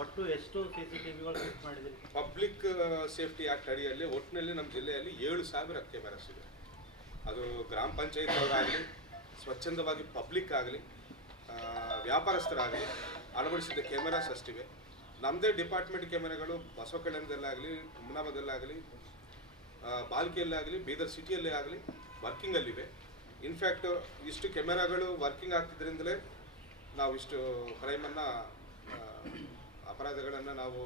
ಒಟ್ಟು public safety act ಅಡಿಯಲ್ಲಿ ಒಟ್ಟಿನಲ್ಲಿ ನಮ್ಮ ಜಿಲ್ಲೆಯಲ್ಲಿ ಏಳು ಸಾವಿರ ಕ್ಯಾಮೆರಾಸ್ ಇದೆ. ಅದು ಗ್ರಾಮ ಪಂಚಾಯತ್ ಅವರಾಗಲಿ ಸ್ವಚ್ಛಂದವಾಗಿ ಪಬ್ಲಿಕ್ ಆಗಲಿ ವ್ಯಾಪಾರಸ್ಥರಾಗಲಿ, ಅಳವಡಿಸಿದ ಕ್ಯಾಮೆರಾಸ್ ಅಷ್ಟಿವೆ. ನಮ್ಮದೇ ಡಿಪಾರ್ಟ್ಮೆಂಟ್ ಕ್ಯಾಮೆರಾಗಳು ಬಸವ ಕಲ್ಯಾಣದಲ್ಲಾಗಲಿ ಹುಮನಾಬಾದಲ್ಲಾಗಲಿ ಬಾಲ್ಕಿಯಲ್ಲಾಗಲಿ, ಬೀದರ್ ಸಿಟಿಯಲ್ಲೇ ಆಗಲಿ ವರ್ಕಿಂಗಲ್ಲಿವೆ ಇನ್ಫ್ಯಾಕ್ಟ್ ಇಷ್ಟು ಕ್ಯಾಮೆರಾಗಳು ವರ್ಕಿಂಗ್ ಆಗ್ತಿದ್ರಿಂದಲೇ ನಾವು ಇಷ್ಟು ಕ್ರೈಮನ್ನು ಅಪರಾಧಗಳನ್ನು ನಾವು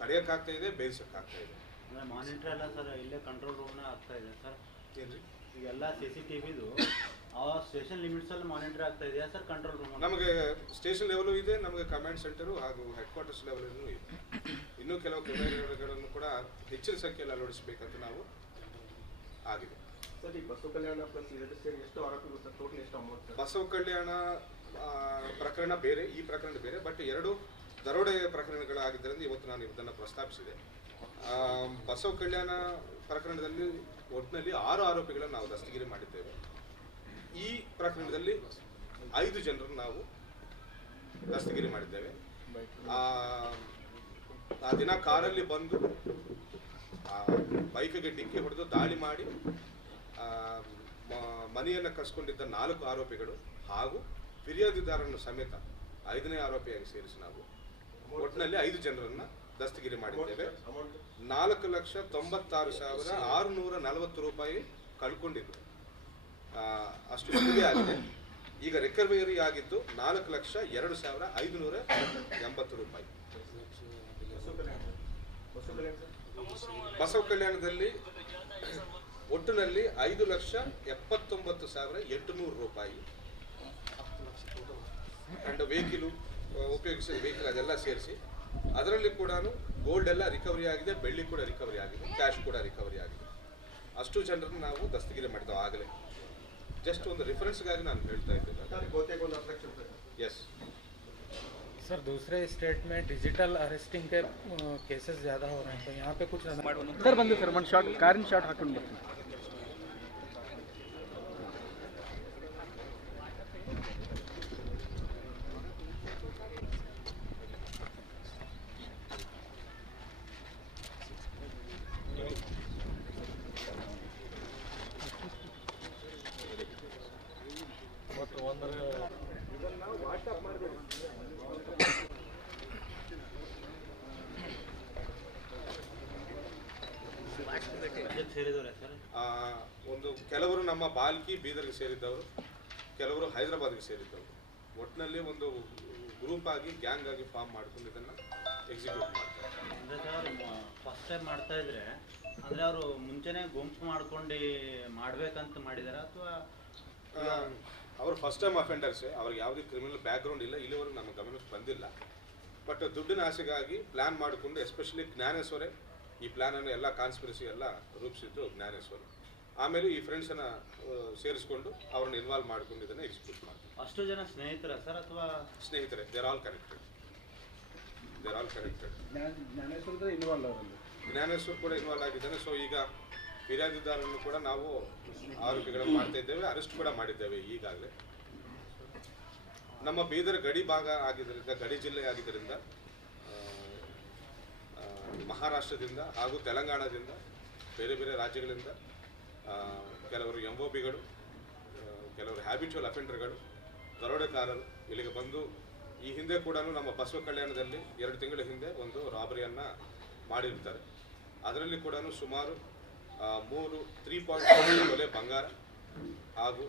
ತಡೆಯೋಕ್ಕಾಗ್ತಾ ಇದೆ ಬೇಯಿಸೋಕ್ಕಾಗ್ತಾ ಇದೆ. ಅಂದರೆ ಮಾನಿಟ್ರ್ ಎಲ್ಲ ಸರ್ ಇಲ್ಲೇ ಕಂಟ್ರೋಲ್ ರೂಮ್ನ ಆಗ್ತಾ ಇದೆ ಸರ್. ಏನ್ರಿ? ಈಗೆಲ್ಲ ಸಿ ಸಿ ಟಿ ವಿದು ಆ ಸ್ಟೇಷನ್ ಲಿಮಿಟ್ಸಲ್ಲಿ ಮಾನಿಟರ್ ಆಗ್ತಾ ಇದೆಯಾ ಸರ್ ಕಂಟ್ರೋಲ್ ರೂಮ್ ನಮಗೆ ಸ್ಟೇಷನ್ ಲೆವೆಲು ಇದೆ ನಮಗೆ ಕಮಾಂಡ್ ಸೆಂಟರು ಹಾಗೂ ಹೆಡ್ ಕ್ವಾರ್ಟರ್ಸ್ ಲೆವೆಲಲ್ಲೂ ಇದೆ. ಇನ್ನೂ ಕೆಲವು ಕೆಮೆರಾಗಳನ್ನು ಕೂಡ ಹೆಚ್ಚಿನ ಸಂಖ್ಯೆಯಲ್ಲಿ ಅಳವಡಿಸಬೇಕಂತ ನಾವು ಆಗಿದೆ. ಸರ್ ಈ ಬಸವ ಕಲ್ಯಾಣ ಪ್ಲಸ್ ಎರಡು ಸೇರಿ ಎಷ್ಟು ಆರೋಪಿಗಳು ಸರ್ ಟೋಟಲ್ ಎಷ್ಟು ಅಮೌಂಟ್ ಸರ್? ಬಸವ ಕಲ್ಯಾಣ ಪ್ರಕರಣ ಬೇರೆ ಈ ಪ್ರಕರಣ ಬೇರೆ ಬಟ್ ಎರಡು ದರೋಡೆ ಪ್ರಕರಣಗಳಾಗಿದ್ದರಿಂದ ಇವತ್ತು ನಾನು ಇದನ್ನು ಪ್ರಸ್ತಾಪಿಸಿದೆ. ಬಸವ ಕಲ್ಯಾಣ ಪ್ರಕರಣದಲ್ಲಿ ಒಟ್ಟಿನಲ್ಲಿ ಆರು ಆರೋಪಿಗಳನ್ನು ನಾವು ದಸ್ತಗಿರಿ ಮಾಡಿದ್ದೇವೆ. ಈ ಪ್ರಕರಣದಲ್ಲಿ ಐದು ಜನರನ್ನು ನಾವು ದಸ್ತಗಿರಿ ಮಾಡಿದ್ದೇವೆ. ಆ, ದಿನ ಕಾರಲ್ಲಿ ಬಂದು ಬೈಕ್ಗೆ ಡಿಕ್ಕಿ ಹೊಡೆದು ದಾಳಿ ಮಾಡಿ ಮನೆಯನ್ನು ಕಸ್ಕೊಂಡಿದ್ದ ನಾಲ್ಕು ಆರೋಪಿಗಳು ಹಾಗೂ ಫಿರ್ಯಾದಿದಾರರನ್ನು ಸಮೇತ ಐದನೇ ಆರೋಪಿಯಾಗಿ ಸೇರಿಸಿ ನಾವು ಒಟ್ಟಿನಲ್ಲಿ ಐದು ಜನರನ್ನ ದಸ್ತಗಿರಿ ಮಾಡಿದ್ದೇವೆ. ನಾಲ್ಕು ಲಕ್ಷ ತೊಂಬತ್ತಾರು ಸಾವಿರ ಆರುನೂರ ನಲವತ್ತು ರೂಪಾಯಿ ಕಳ್ಕೊಂಡಿದ್ದು. ಆ, ಅಷ್ಟು ಸುಲಿಗೆ ಆಗಿದೆ. ಈಗ ರಿಕವರಿ ಆಗಿದ್ದು ನಾಲ್ಕು ಲಕ್ಷ ಎರಡು ಸಾವಿರ ಐದುನೂರ ಎಂಬತ್ತು ರೂಪಾಯಿ. ಬಸವ ಕಲ್ಯಾಣದಲ್ಲಿ ಒಟ್ಟಿನಲ್ಲಿ ಐದು ಲಕ್ಷ ಎಪ್ಪತ್ತೊಂಬತ್ತು ಸಾವಿರ ಎಂಟುನೂರು ರೂಪಾಯಿ. ಅಂಡ್ ವೆಹಿಕಲು ಉಪಯೋಗಿಸಿದ ವೆಹಿಕಲ್ ಅದೆಲ್ಲ ಸೇರಿಸಿ ಅದರಲ್ಲಿ ಕೂಡ ಗೋಲ್ಡ್ ಎಲ್ಲ ರಿಕವರಿ ಆಗಿದೆ ಬೆಳ್ಳಿ ಕೂಡ ರಿಕವರಿ ಆಗಿದೆ ಕ್ಯಾಶ್ ಕೂಡ ರಿಕವರಿ ಆಗಿದೆ ಅಷ್ಟು ಜನರನ್ನು ನಾವು ದಸ್ತಗಿರಿ ಮಾಡಿದ್ದೆವು ಆಗಲೇ ಜಸ್ಟ್ ಒಂದು ರಿಫರೆನ್ಸ್ಗಾಗಿ ನಾನು ಹೇಳ್ತಾ ಇದ್ದೇನೆ ಸರ್ ಗೋತೆಗೆ ಒಂದು ಹತ್ತು ಲಕ್ಷ ರೂಪಾಯಿ ಸರ್ ಎಸ್ सर दूसरे स्टेट में डिजिटल अरेस्टिंग के केसेस ज़्यादा हो रहे हैं तो यहाँ पे कुछ ಸರ್ ಬಂದು ಸರ್ ಒಂದು ಶಾರ್ಟ್ ಕಾರಿನ ಶಾರ್ಟ್ ಹಾಕೊಂಡು ಬರ್ತೀನಿ ಕೆಲವರು ನಮ್ಮ ಬಾಲ್ಕಿ ಬೀದರ್ಗೆ ಸೇರಿದ್ದವರು ಕೆಲವರು ಹೈದರಾಬಾದ್ಗೆ ಸೇರಿದ್ದವರು. ಒಟ್ಟಿನಲ್ಲಿ ಒಂದು ಗ್ರೂಪ್ ಆಗಿ ಗ್ಯಾಂಗ್ ಆಗಿ ಫಾರ್ಮ್ ಮಾಡ್ಕೊಂಡು ಇದನ್ನು ಎಕ್ಸಿಕ್ಯೂಟ್ ಮಾಡ್ತಾರೆ. ಫಸ್ಟ್ ಟೈಮ್ ಮಾಡ್ತಾ ಇದ್ರೆ ಅಂದರೆ ಅವರು ಮುಂಚೆನೇ ಗುಂಪು ಮಾಡ್ಕೊಂಡು ಮಾಡ್ಬೇಕಂತ ಮಾಡಿದಾರ ಅಥವಾ ಅವರು ಫಸ್ಟ್ ಟೈಮ್ ಅಫೆಂಡರ್ಸ್ ಅವ್ರಿಗೆ ಯಾವುದೇ ಕ್ರಿಮಿನಲ್ ಬ್ಯಾಕ್ಗ್ರೌಂಡ್ ಇಲ್ಲ ಇಲ್ಲಿವರೆಗೂ ನಮ್ಮ ಗಮನಕ್ಕೆ ಬಂದಿಲ್ಲ. ಬಟ್ ದುಡ್ಡಿನ ಆಸೆಗಾಗಿ ಪ್ಲ್ಯಾನ್ ಮಾಡಿಕೊಂಡು ಎಸ್ಪೆಷಲಿ ಜ್ಞಾನೇಶ್ವರೇ ಈ ಪ್ಲ್ಯಾನನ್ನು ಎಲ್ಲ ಕಾನ್ಸ್ಪಿರಸಿ ಎಲ್ಲ ರೂಪಿಸಿದ್ದು ಜ್ಞಾನೇಶ್ವರ. ಆಮೇಲೆ ಈ ಫ್ರೆಂಡ್ಸನ್ನು ಸೇರಿಸ್ಕೊಂಡು ಅವ್ರನ್ನ ಇನ್ವಾಲ್ವ್ ಮಾಡ್ಕೊಂಡು ಇದನ್ನು ಎಕ್ಸಿಕ್ಯೂಟ್ ಮಾಡ್ತೀವಿ. ಅಷ್ಟು ಜನ ಸ್ನೇಹಿತರ ಸರ್ ಅಥವಾ? ಸ್ನೇಹಿತರೆ there all connected there all connected ಜ್ಞಾನೇಶ್ವರದ involve ಅವರಲ್ಲಿ ಜ್ಞಾನೇಶ್ವರ್ ಕೂಡ ಇನ್ವಾಲ್ವ್ ಆಗಿದ್ದಾನೆ. ಸೊ ಈಗ ಫಿರ್ಯಾದಿದಾರನ್ನು ಕೂಡ ನಾವು ಆರೋಪಿಗಳನ್ನು ಮಾಡ್ತಾ ಇದ್ದೇವೆ ಅರೆಸ್ಟ್ ಕೂಡ ಮಾಡಿದ್ದೇವೆ ಈಗಾಗಲೇ. ನಮ್ಮ ಬೀದರ್ ಗಡಿ ಭಾಗ ಆಗಿದ್ದರಿಂದ ಗಡಿ ಜಿಲ್ಲೆ ಆಗಿದ್ದರಿಂದ ಮಹಾರಾಷ್ಟ್ರದಿಂದ ಹಾಗೂ ತೆಲಂಗಾಣದಿಂದ ಬೇರೆ ಬೇರೆ ರಾಜ್ಯಗಳಿಂದ ಕೆಲವರು ಎಂ ಒ ಬಿಗಳು ಕೆಲವರು ಹ್ಯಾಬಿಚುವಲ್ ಅಫೆಂಡರ್ಗಳು ದರೋಡೆಕಾರರು ಇಲ್ಲಿಗೆ ಬಂದು ಈ ಹಿಂದೆ ಕೂಡ ನಮ್ಮ ಬಸವ ಕಲ್ಯಾಣದಲ್ಲಿ ಎರಡು ತಿಂಗಳ ಹಿಂದೆ ಒಂದು ರಾಬರಿಯನ್ನು ಮಾಡಿರ್ತಾರೆ. ಅದರಲ್ಲಿ ಕೂಡ ಸುಮಾರು ಮೂರು ತ್ರೀ ಪಾಯಿಂಟ್ ತೊಲೆ ಬಂಗಾರ ಹಾಗೂ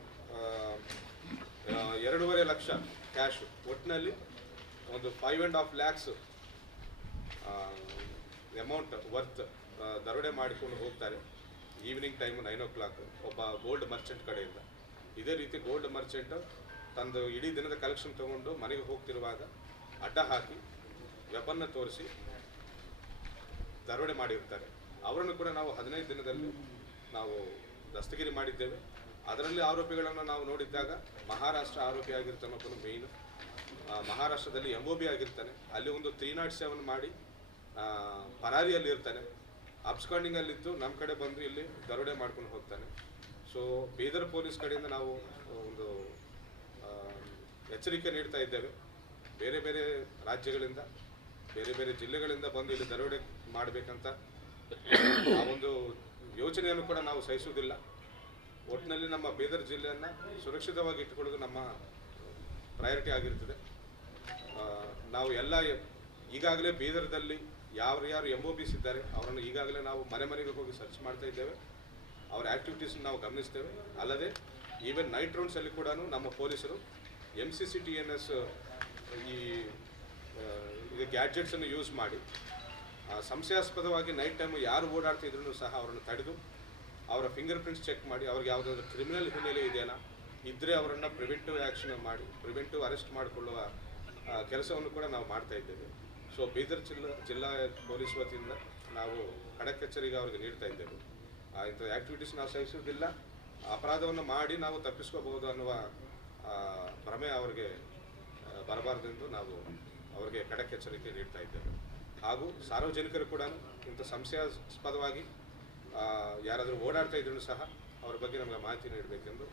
ಎರಡೂವರೆ ಲಕ್ಷ ಕ್ಯಾಶು ಒಟ್ಟಿನಲ್ಲಿ ಒಂದು five and half lakhs amount worth ದರೋಡೆ ಮಾಡಿಕೊಂಡು ಹೋಗ್ತಾರೆ. Evening time nine o'clock ಒಬ್ಬ ಗೋಲ್ಡ್ ಮರ್ಚೆಂಟ್ ಕಡೆಯಿಂದ. ಇದೇ ರೀತಿ ಗೋಲ್ಡ್ ಮರ್ಚೆಂಟ್ ತಂದು ಇಡೀ ದಿನದ ಕಲೆಕ್ಷನ್ ತಗೊಂಡು ಮನೆಗೆ ಹೋಗ್ತಿರುವಾಗ ಅಡ್ಡ ಹಾಕಿ ವೆಪನ್ನ ತೋರಿಸಿ ದರೋಡೆ ಮಾಡಿರ್ತಾರೆ. ಅವರನ್ನು ಕೂಡ ನಾವು ಹದಿನೈದು ದಿನದಲ್ಲಿ ನಾವು ದಸ್ತಗಿರಿ ಮಾಡಿದ್ದೇವೆ. ಅದರಲ್ಲಿ ಆರೋಪಿಗಳನ್ನು ನಾವು ನೋಡಿದ್ದಾಗ ಮಹಾರಾಷ್ಟ್ರ ಆರೋಪಿ ಆಗಿರ್ತಾನೊಬ್ಬನು ಮೇಯ್ನು ಮಹಾರಾಷ್ಟ್ರದಲ್ಲಿ ಎಂ ಒ ಆಗಿರ್ತಾನೆ. ಅಲ್ಲಿ ಒಂದು ತ್ರೀ ನಾಟ್ ಸೆವೆನ್ ಮಾಡಿ ಪರಾರಿಯಲ್ಲಿ ಇರ್ತಾನೆ ಅಬ್ಸ್ಕಾಂಡಿಂಗಲ್ಲಿದ್ದು ನಮ್ಮ ಕಡೆ ಬಂದು ಇಲ್ಲಿ ದರೋಡೆ ಮಾಡ್ಕೊಂಡು ಹೋಗ್ತಾನೆ. ಸೊ ಬೀದರ್ ಪೊಲೀಸ್ ಕಡೆಯಿಂದ ನಾವು ಒಂದು ಎಚ್ಚರಿಕೆ ನೀಡ್ತಾ ಇದ್ದೇವೆ. ಬೇರೆ ಬೇರೆ ರಾಜ್ಯಗಳಿಂದ, ಬೇರೆ ಬೇರೆ ಜಿಲ್ಲೆಗಳಿಂದ ಬಂದು ಇಲ್ಲಿ ದರೋಡೆ ಮಾಡಬೇಕಂತ ಆ ಒಂದು ಯೋಚನೆಯನ್ನು ಕೂಡ ನಾವು ಸಹಿಸುವುದಿಲ್ಲ. ಒಟ್ಟಿನಲ್ಲಿ ನಮ್ಮ ಬೀದರ್ ಜಿಲ್ಲೆಯನ್ನು ಸುರಕ್ಷಿತವಾಗಿ ಇಟ್ಟುಕೊಳ್ಳೋದು ನಮ್ಮ ಪ್ರಯಾರಿಟಿ ಆಗಿರ್ತದೆ. ನಾವು ಎಲ್ಲ, ಈಗಾಗಲೇ ಬೀದರ್ದಲ್ಲಿ ಯಾರು ಯಾರು ಎಂ ಒ ಬಿಸ್ ಇದ್ದಾರೆ, ಅವರನ್ನು ಈಗಾಗಲೇ ನಾವು ಮನೆ ಮನೆಗೆ ಹೋಗಿ ಸರ್ಚ್ ಮಾಡ್ತಾ ಇದ್ದೇವೆ. ಅವರ ಆ್ಯಕ್ಟಿವಿಟೀಸ್ ನಾವು ಗಮನಿಸ್ತೇವೆ. ಅಲ್ಲದೆ ಈವನ್ ನೈಟ್ ರೌಂಡ್ಸಲ್ಲಿ ಕೂಡ ನಮ್ಮ ಪೊಲೀಸರು M C C T N S ಈ ಗ್ಯಾಡ್ಜೆಟ್ಸನ್ನು ಯೂಸ್ ಮಾಡಿ ಸಂಶಯಾಸ್ಪದವಾಗಿ ನೈಟ್ ಟೈಮ್ ಯಾರು ಓಡಾಡ್ತಿದ್ರು ಸಹ ಅವರನ್ನು ತಡೆದು, ಅವರ ಫಿಂಗರ್ ಪ್ರಿಂಟ್ಸ್ ಚೆಕ್ ಮಾಡಿ, ಅವ್ರಿಗೆ ಯಾವುದಾದ್ರು ಕ್ರಿಮಿನಲ್ ಹಿನ್ನೆಲೆ ಇದೆಯಲ್ಲ ಇದ್ದರೆ ಅವರನ್ನು ಪ್ರಿವೆಂಟಿವ್ ಆ್ಯಕ್ಷನ್ ಮಾಡಿ ಪ್ರಿವೆಂಟಿವ್ ಅರೆಸ್ಟ್ ಮಾಡಿಕೊಳ್ಳುವ ಕೆಲಸವನ್ನು ಕೂಡ ನಾವು ಮಾಡ್ತಾ ಇದ್ದೇವೆ. ಸೊ ಬೀದರ್ ಜಿಲ್ಲಾ ಜಿಲ್ಲಾ ಪೊಲೀಸ್ ವತಿಯಿಂದ ನಾವು ಕಡಕಚೇರಿಗೆ ಅವರಿಗೆ ನೀಡ್ತಾ ಇದ್ದೇವೆ. ಆ, ಇಂಥ ಆ್ಯಕ್ಟಿವಿಟೀಸ್ ನಾವು ಸಹಿಸುವುದಿಲ್ಲ. ಅಪರಾಧವನ್ನು ಮಾಡಿ ನಾವು ತಪ್ಪಿಸ್ಕೋಬಹುದು ಅನ್ನುವ ಭ್ರಮೆ ಅವರಿಗೆ ಬರಬಾರ್ದೆಂದು ನಾವು ಅವರಿಗೆ ಖಡಕ್ ಎಚ್ಚರಿಕೆ ನೀಡ್ತಾ ಇದ್ದೇವೆ. ಹಾಗೂ ಸಾರ್ವಜನಿಕರು ಕೂಡ ಇಂಥ ಸಂಶಯಾಸ್ಪದವಾಗಿ ಯಾರಾದರೂ ಓಡಾಡ್ತಾ ಇದ್ರು ಸಹ ಅವ್ರ ಬಗ್ಗೆ ನಮಗೆ ಮಾಹಿತಿ ನೀಡಬೇಕೆಂದು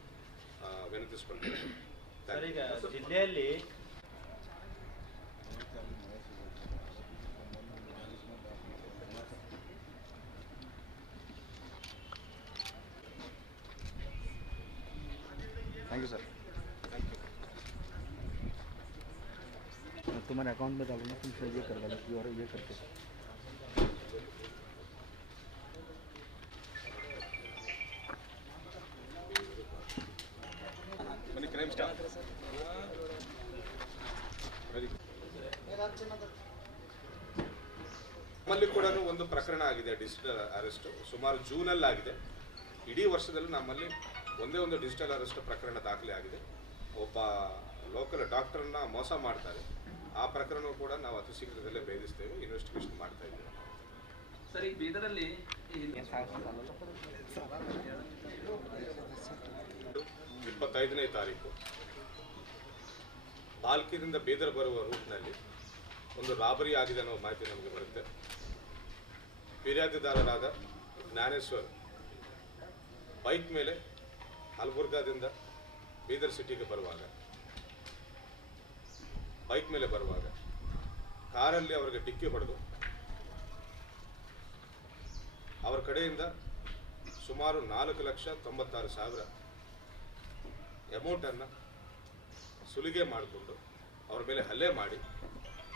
ಆ, ವಿನಂತಿಸಿಕೊಳ್ತೇವೆ ಜಿಲ್ಲೆಯಲ್ಲಿ तुम्हारे अकाउंट में डालूंगा तुमसे ये कर डालो कि और ये करके ಬನ್ನಿ ಕ್ರೈಮ್ ಸ್ಟಾಫ್ ವೆರಿ ನಮ್ಮಲ್ಲಿ ಕೂಡ ಒಂದು ಪ್ರಕರಣ ಆಗಿದೆ ಡಿಜಿಟಲ್ ಅರೆಸ್ಟ್ ಸುಮಾರು ಜೂನಲ್ಲಿ ಆಗಿದೆ ಇಡೀ ವರ್ಷದಲ್ಲಿ ನಮ್ಮಲ್ಲಿ ಒಂದೇ ಒಂದು ಡಿಜಿಟಲ್ ಅರೆಸ್ಟ್ ಪ್ರಕರಣ ದಾಖಲೆ ಆಗಿದೆ ಒಬ್ಬ ಲೋಕಲ್ ಡಾಕ್ಟರ್ನ ಮೋಸ ಮಾಡ್ತಾರೆ ಆ ಪ್ರಕರಣ ಕೂಡ ನಾವು ಅತಿ ಶೀಘ್ರದಲ್ಲೇ ಭೇದಿಸ್ತೇವೆ ಇನ್ವೆಸ್ಟಿಗೇಷನ್ ಮಾಡ್ತಾ ಇದ್ದೇವೆ. ಸರ್ ಈಗ ಬೀದರಲ್ಲಿ ಇಪ್ಪತ್ತೈದನೇ ತಾರೀಕು. ಬಾಲ್ಕಿನಿಂದ ಬೀದರ್ ಬರುವ ರೂಟ್ನಲ್ಲಿ ಒಂದು ರಾಬರಿ ಆಗಿದೆ ಅನ್ನೋ ಮಾಹಿತಿ ನಮಗೆ ಬರುತ್ತೆ. ಫಿರ್ಯಾದಿದಾರರಾದ ಜ್ಞಾನೇಶ್ವರ್ ಬೈಕ್ ಮೇಲೆ ಕಲಬುರ್ಗಾದಿಂದ ಬೀದರ್ ಸಿಟಿಗೆ ಬರುವಾಗ ಬೈಕ್ ಮೇಲೆ ಬರುವಾಗ ಕಾರಲ್ಲಿ ಅವರಿಗೆ ಡಿಕ್ಕಿ ಹೊಡೆದು ಅವರ ಕಡೆಯಿಂದ ಸುಮಾರು ನಾಲ್ಕು ಲಕ್ಷ ತೊಂಬತ್ತಾರು ಸಾವಿರ ಅಮೌಂಟನ್ನು ಸುಲಿಗೆ ಮಾಡಿಕೊಂಡು ಅವ್ರ ಮೇಲೆ ಹಲ್ಲೆ ಮಾಡಿ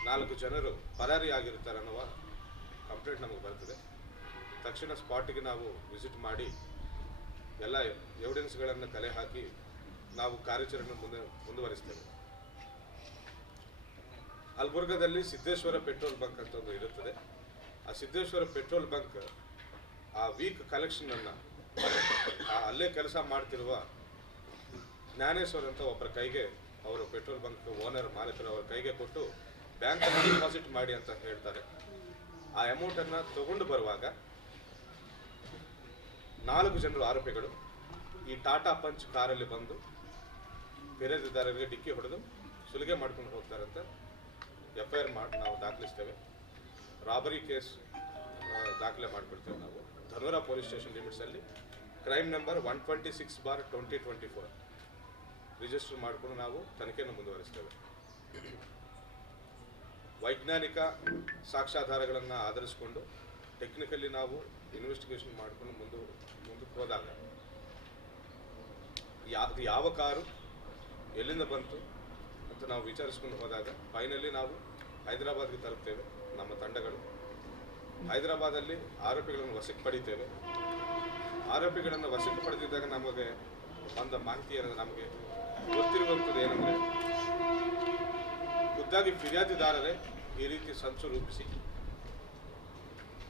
ನಾಲ್ಕು ಜನರು ಪರಾರಿ ಆಗಿರ್ತಾರೆ ಅನ್ನುವ ಕಂಪ್ಲೇಂಟ್ ನಮಗೆ ಬರ್ತದೆ. ತಕ್ಷಣ ಸ್ಪಾಟಿಗೆ ನಾವು ವಿಸಿಟ್ ಮಾಡಿ ಎಲ್ಲ ಎವಿಡೆನ್ಸ್ಗಳನ್ನು ಕಲೆ ಹಾಕಿ ನಾವು ಕಾರ್ಯಾಚರಣೆ ಮುಂದೆ ಮುಂದುವರಿಸ್ತೇವೆ. ಅಲ್ಬುರ್ಗದಲ್ಲಿ ಸಿದ್ದೇಶ್ವರ ಪೆಟ್ರೋಲ್ ಬಂಕ್ ಅಂತ ಒಂದು ಇರುತ್ತದೆ. ಆ ಸಿದ್ದೇಶ್ವರ ಪೆಟ್ರೋಲ್ ಬಂಕ್ ಆ ವೀಕ್ ಕಲೆಕ್ಷನನ್ನು ಅಲ್ಲೇ ಕೆಲಸ ಮಾಡ್ತಿರುವ ಜ್ಞಾನೇಶ್ವರ್ ಅಂತ ಒಬ್ಬರ ಕೈಗೆ ಅವರು ಪೆಟ್ರೋಲ್ ಬಂಕ್ ಓನರ್ ಮಾಲೀಕರು ಅವರ ಕೈಗೆ ಕೊಟ್ಟು ಬ್ಯಾಂಕಲ್ಲಿ ಡಿಪಾಸಿಟ್ ಮಾಡಿ ಅಂತ ಹೇಳ್ತಾರೆ. ಆ ಅಮೌಂಟನ್ನು ತಗೊಂಡು ಬರುವಾಗ ನಾಲ್ಕು ಜನರು ಆರೋಪಿಗಳು ಈ ಟಾಟಾ ಪಂಚ್ ಕಾರಲ್ಲಿ ಬಂದು ಫಿರ್ಯಾದಿದಾರರಿಗೆ ಡಿಕ್ಕಿ ಹೊಡೆದು ಸುಲಿಗೆ ಮಾಡ್ಕೊಂಡು ಹೋಗ್ತಾರಂತ ಎಫ್ ಐ ಮಾಡಿ ನಾವು ದಾಖಲಿಸ್ತೇವೆ. ರಾಬರಿ ಕೇಸ್ ದಾಖಲೆ ಮಾಡಿಬಿಡ್ತೇವೆ ನಾವು. ಧನುರ police station ಲಿಮಿಟ್ಸಲ್ಲಿ crime number one twenty six bar twenty twenty four register ಮಾಡಿಕೊಂಡು ನಾವು ತನಿಖೆಯನ್ನು ಮುಂದುವರಿಸ್ತೇವೆ. ವೈಜ್ಞಾನಿಕ ಸಾಕ್ಷ್ಯಾಧಾರಗಳನ್ನು ಆಧರಿಸಿಕೊಂಡು ಟೆಕ್ನಿಕಲಿ ನಾವು ಇನ್ವೆಸ್ಟಿಗೇಷನ್ ಮಾಡಿಕೊಂಡು ಮುಂದೆ, ಮುಂದಕ್ಕೆ ಹೋದಾಗ ಯಾ- ಯಾವ ಕಾರು ಎಲ್ಲಿಂದ ಬಂತು ಅಂತ ನಾವು ವಿಚಾರಿಸ್ಕೊಂಡು ಹೋದಾಗ ಫೈನಲಿ ನಾವು ಹೈದರಾಬಾದ್ಗೆ ತಲುಪ್ತೇವೆ, ನಮ್ಮ ತಂಡಗಳು. ಹೈದರಾಬಾದಲ್ಲಿ ಆರೋಪಿಗಳನ್ನು ವಶಕ್ಕೆ ಪಡಿತೇವೆ. ಆರೋಪಿಗಳನ್ನು ವಶಕ್ಕೆ ಪಡೆದಿದ್ದಾಗ ನಮಗೆ ಬಂದ ಮಾಹಿತಿ ಏನಂದ್ರೆ ನಮಗೆ ಗೊತ್ತಿರುವಂಥದ್ದು ಏನಂದ್ರೆ, ಖುದ್ದಾಗಿ ಫಿರ್ಯಾದಿದಾರರೇ ಈ ರೀತಿ ಸಂಚು ರೂಪಿಸಿ,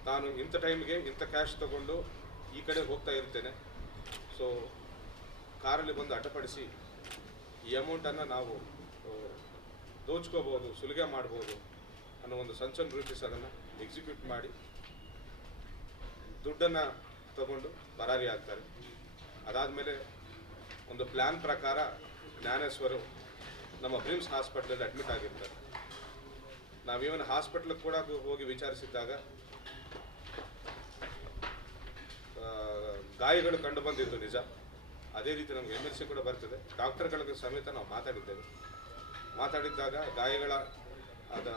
ನಾನು ಇಂಥ ಟೈಮ್ಗೆ ಇಂಥ ಕ್ಯಾಶ್ ತಗೊಂಡು ಈ ಕಡೆ ಹೋಗ್ತಾ ಇರ್ತೇನೆ. ಸೊ, ಕಾರಲ್ಲಿ ಬಂದು ಅಡ್ಡಪಡಿಸಿ ಈ ಅಮೌಂಟನ್ನು ನಾವು ದೋಚ್ಕೋಬೋದು ಸುಲಿಗೆ ಮಾಡ್ಬೋದು. ಅನ್ನೋ ಒಂದು ಸಂಚನ್ನು ರೂಪಿಸಿ ಅದನ್ನು ಎಕ್ಸಿಕ್ಯೂಟ್ ಮಾಡಿ ದುಡ್ಡನ್ನು ತಗೊಂಡು ಪರಾರಿ ಆಗ್ತಾರೆ. ಅದಾದಮೇಲೆ ಒಂದು ಪ್ಲ್ಯಾನ್ ಪ್ರಕಾರ ಜ್ಞಾನೇಶ್ವರು ನಮ್ಮ ಬ್ರಿಮ್ಸ್ ಹಾಸ್ಪಿಟ್ಲಲ್ಲಿ ಅಡ್ಮಿಟ್ ಆಗಿರ್ತಾರೆ. ನಾವು ಈವನ್ ಹಾಸ್ಪಿಟ್ಲಿಗೆ ಕೂಡ ಹೋಗಿ ವಿಚಾರಿಸಿದ್ದಾಗ ಗಾಯಗಳು ಕಂಡು ಬಂದಿದ್ದು ನಿಜ. ಅದೇ ರೀತಿ ನಮಗೆ ಎಂ ಎಲ್ ಸಿ ಕೂಡ ಬರ್ತದೆ. ಡಾಕ್ಟರ್ಗಳಿಗೆ ಸಮೇತ ನಾವು ಮಾತಾಡಿದ್ದೇವೆ. ಮಾತಾಡಿದ್ದಾಗ ಗಾಯಗಳ ಅದ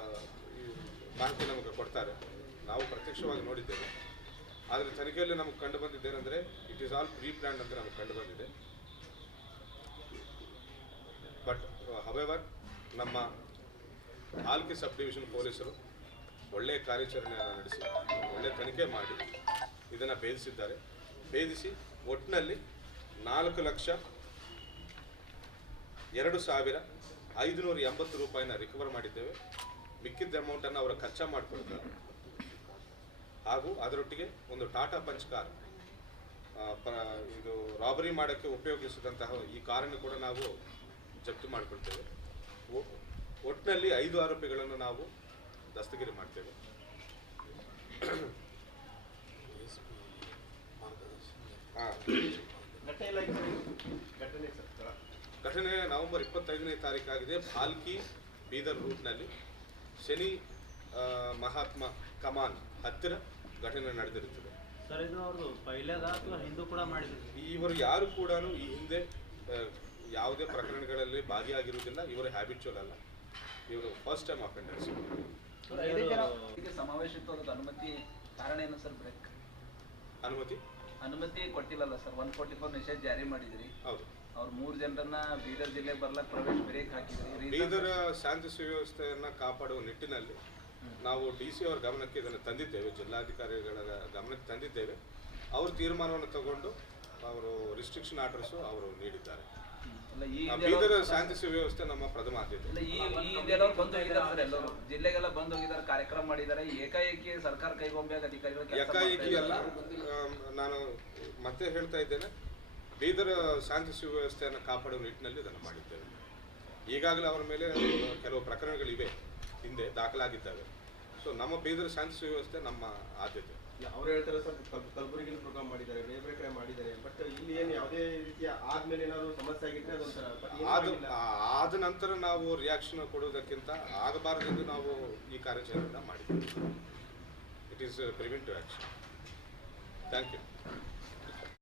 ಮಾಹಿತಿ ನಮಗೆ ಕೊಡ್ತಾರೆ. ನಾವು ಪ್ರತ್ಯಕ್ಷವಾಗಿ ನೋಡಿದ್ದೇವೆ. ಆದರೆ ತನಿಖೆಯಲ್ಲಿ ನಮಗೆ ಕಂಡು ಬಂದಿದ್ದೇನೆಂದರೆ it is all preplanned ಅಂತ ನಮಗೆ ಕಂಡು ಬಂದಿದೆ. ಬಟ್ ಹವೆವರ್ ನಮ್ಮ ಆಲ್ಕಿ ಸಬ್ ಡಿವಿಷನ್ ಪೊಲೀಸರು ಒಳ್ಳೆಯ ಕಾರ್ಯಾಚರಣೆಯನ್ನು ನಡೆಸಿ ಒಳ್ಳೆಯ ತನಿಖೆ ಮಾಡಿ ಇದನ್ನು ಭೇದಿಸಿದ್ದಾರೆ. ಭೇದಿಸಿ ಒಟ್ಟಿನಲ್ಲಿ ನಾಲ್ಕು ಲಕ್ಷ ಎರಡು ಸಾವಿರ ಐದುನೂರ ಎಂಬತ್ತು ರೂಪಾಯಿನ ರಿಕವರ್ ಮಾಡಿದ್ದೇವೆ. ಮಿಕ್ಕಿದ್ದ ಅಮೌಂಟನ್ನು ಅವರು ಖರ್ಚು ಮಾಡಿಕೊಳ್ತಾರೆ. ಹಾಗೂ ಅದರೊಟ್ಟಿಗೆ ಒಂದು ಟಾಟಾ ಪಂಚ್ ಕಾರ್ ಇದು ರಾಬರಿ ಮಾಡೋಕ್ಕೆ ಉಪಯೋಗಿಸಿದಂತಹ ಈ ಕಾರನ್ನು ಕೂಡ ನಾವು ಜಪ್ತಿ ಮಾಡಿಕೊಳ್ತೇವೆ. ಒಟ್ಟಿನಲ್ಲಿ ಐದು ಆರೋಪಿಗಳನ್ನು ನಾವು ದಸ್ತಗಿರಿ ಮಾಡ್ತೇವೆ. ಘಟನೆ ನವೆಂಬರ್ ಇಪ್ಪತ್ತೈದನೇ ತಾರೀಕಾಗಿದೆ ಭಾಲ್ಕಿ ಬೀದರ್ ರೂಟ್ನಲ್ಲಿ ಶನಿ ಆ, ಮಹಾತ್ಮ ಕಮಾನ್ ಹತ್ತಿರ ಘಟನೆ ನಡೆದಿರುತ್ತದೆ. ಸರ್ ಇದು ಪೈಲೆದ ಅಥವಾ ಹಿಂದೂ ಕೂಡ ಮಾಡಿದ್ರು? ಇವರು ಯಾರು ಕೂಡ ಈ ಹಿಂದೆ ಯಾವುದೇ ಪ್ರಕರಣಗಳಲ್ಲಿ ಭಾಗಿಯಾಗಿರುವುದಿಲ್ಲ. ಇವರು ಹ್ಯಾಬಿಚುವಲ್ ಅಲ್ಲ. ಇವರು ಫಸ್ಟ್ ಟೈಮ್ ಅಫೆಂಡರ್ಸ್ ಸಮಾವೇಶ ಇತ್ತು ಅದಕ್ಕೆ ಅನುಮತಿ ಕಾರಣ ಏನು ಸರ್ ಬ್ರೇಕ್? ಅನುಮತಿ? ಅನುಮತಿ ಕೊಟ್ಟಿಲ್ಲಲ್ಲ sir one forty four message ಜಾರಿ ಮಾಡಿದ್ರಿ. ಹೌದು. ಅವ್ರು ಮೂರು ಜನರನ್ನ ಬೀದರ್ ಜಿಲ್ಲೆಗೆ ಬರ್ಲಕ್ ಪ್ರವೇಶ ಬ್ರೇಕ್ ಹಾಕಿದ್ರಿ. ಬೀದರ್ ಶಾಂತಿ ಸುವ್ಯವಸ್ಥೆಯನ್ನು ಕಾಪಾಡುವ ನಿಟ್ಟಿನಲ್ಲಿ ನಾವು ಡಿ ಸಿ ಅವರ ಗಮನಕ್ಕೆ ಇದನ್ನು ತಂದಿದ್ದೇವೆ ಜಿಲ್ಲಾಧಿಕಾರಿಗಳ ಗಮನಕ್ಕೆ ತಂದಿದ್ದೇವೆ. ಅವರು ತೀರ್ಮಾನವನ್ನು ತಗೊಂಡು ಅವರು ರಿಸ್ಟ್ರಿಕ್ಷನ್ ಆರ್ಡರ್ಸ್ ಅವರು ನೀಡಿದ್ದಾರೆ. ಬೀದರ ಶಾಂತಿ ಸುವ್ಯವಸ್ಥೆ ನಮ್ಮ ಪ್ರಥಮ ಆದ್ಯತೆ. ಜಿಲ್ಲೆಗೆಲ್ಲ ಬಂದು ಹೋಗಿದ್ದಾರೆ ಕಾರ್ಯಕ್ರಮ ಮಾಡಿದ್ದಾರೆ. ಏಕಾಏಕಿ ಸರ್ಕಾರ ಕೈಗೊಂಬೆ ಅಧಿಕಾರಿಗಳು ಏಕಾಏಕಿ ಅಲ್ಲ ನಾನು ಮತ್ತೆ ಹೇಳ್ತಾ ಇದ್ದೇನೆ. ಬೀದರ ಶಾಂತಿ ಸುವ್ಯವಸ್ಥೆಯನ್ನು ಕಾಪಾಡುವ ನಿಟ್ಟಿನಲ್ಲಿ ಇದನ್ನು ಮಾಡಿದ್ದೇವೆ. ಈಗಾಗಲೇ ಅವರ ಮೇಲೆ ಕೆಲವು ಪ್ರಕರಣಗಳಿವೆ ಹಿಂದೆ ದಾಖಲಾಗಿದ್ದಾವೆ. ಸೊ ನಮ್ಮ ಬೀದರ ಶಾಂತಿ ಸುವ್ಯವಸ್ಥೆ ನಮ್ಮ ಆದ್ಯತೆ. ಅವ್ರು ಹೇಳ್ತಾರೆ ಸರ್ ಕಲ್ ಪ್ರೋಗ್ರಾಮ್ ಮಾಡಿದ್ದಾರೆ ಬೇರೆ ಬೇರೆ ಕಡೆ ಮಾಡಿದ್ದಾರೆ. ಬಟ್ ಇಲ್ಲಿ ಏನು ಯಾವುದೇ ರೀತಿಯ ಆದ್ಮೇಲೆ ಏನಾದರೂ ಸಮಸ್ಯೆ ಆಗಿದ್ರೆ ಅದೊಂಥರ ಆದ ನಂತರ ನಾವು ರಿಯಾಕ್ಷನ್ ಕೊಡುವುದಕ್ಕಿಂತ ಆಗಬಾರದೆಂದು ನಾವು ಈ ಕಾರ್ಯಾಚರಣೆಯನ್ನು ಮಾಡಿದ್ದೇವೆ. It is preventive action thank you